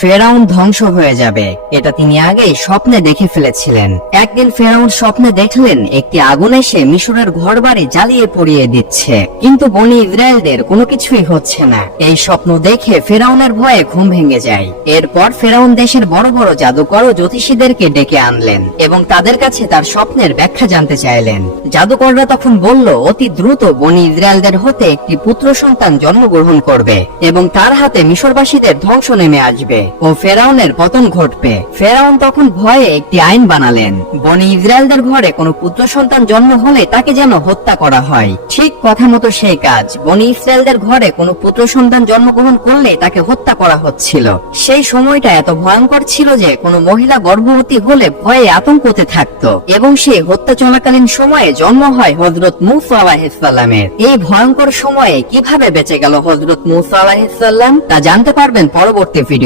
ফেরাউন ধ্বংস হয়ে যাবে, এটা তিনি আগেই স্বপ্নে দেখে ফেলেছিলেন। একদিন ফেরাউন স্বপ্নে দেখলেন একটি আগুন এসে মিশরের ঘরবাড়ি জ্বালিয়ে পুড়িয়ে দিচ্ছে, কিন্তু বনি ইসরায়েলদের কোনো কিছুই হচ্ছে না। এই স্বপ্ন দেখে ফেরাউনের ভয়ে ঘুম ভেঙে যায়। এরপর ফেরাউন দেশের বড় বড় জাদুকর ও জ্যোতিষীদেরকে ডেকে আনলেন এবং তাদের কাছে তার স্বপ্নের ব্যাখ্যা জানতে চাইলেন। জাদুকররা তখন বলল, অতি দ্রুত বনি ইসরায়েলদের হতে একটি পুত্র সন্তান জন্মগ্রহণ করবে এবং তার হাতে মিশরবাসীদের ধ্বংস নেমে আসবে ও ফেরাউনের পতন ঘটবে। ফেরাউন তখন ভয়ে একটি আইন বানালেন, বনি ইসরায়েলদের ঘরে কোনো পুত্র সন্তান জন্ম হলে তাকে যেন হত্যা করা হয়। ঠিক কথা মতো সেই কাজ, বনি ইসরায়েলদের ঘরে কোনো পুত্র সন্তান জন্মগ্রহণ করলে তাকে হত্যা করা হচ্ছিল। সেই সময়টা এত ভয়ঙ্কর ছিল যে কোনো মহিলা গর্ভবতী হলে ভয়ে আতঙ্কতে থাকত এবং সেই হত্যা চলাকালীন সময়ে জন্ম হয় হযরত মূসা আলাইহিস সালামের। এই ভয়ঙ্কর সময়ে কিভাবে বেঁচে গেল হযরত মূসা আলাইহিস সালাম তা জানতে পারবেন পরবর্তী ভিডিও।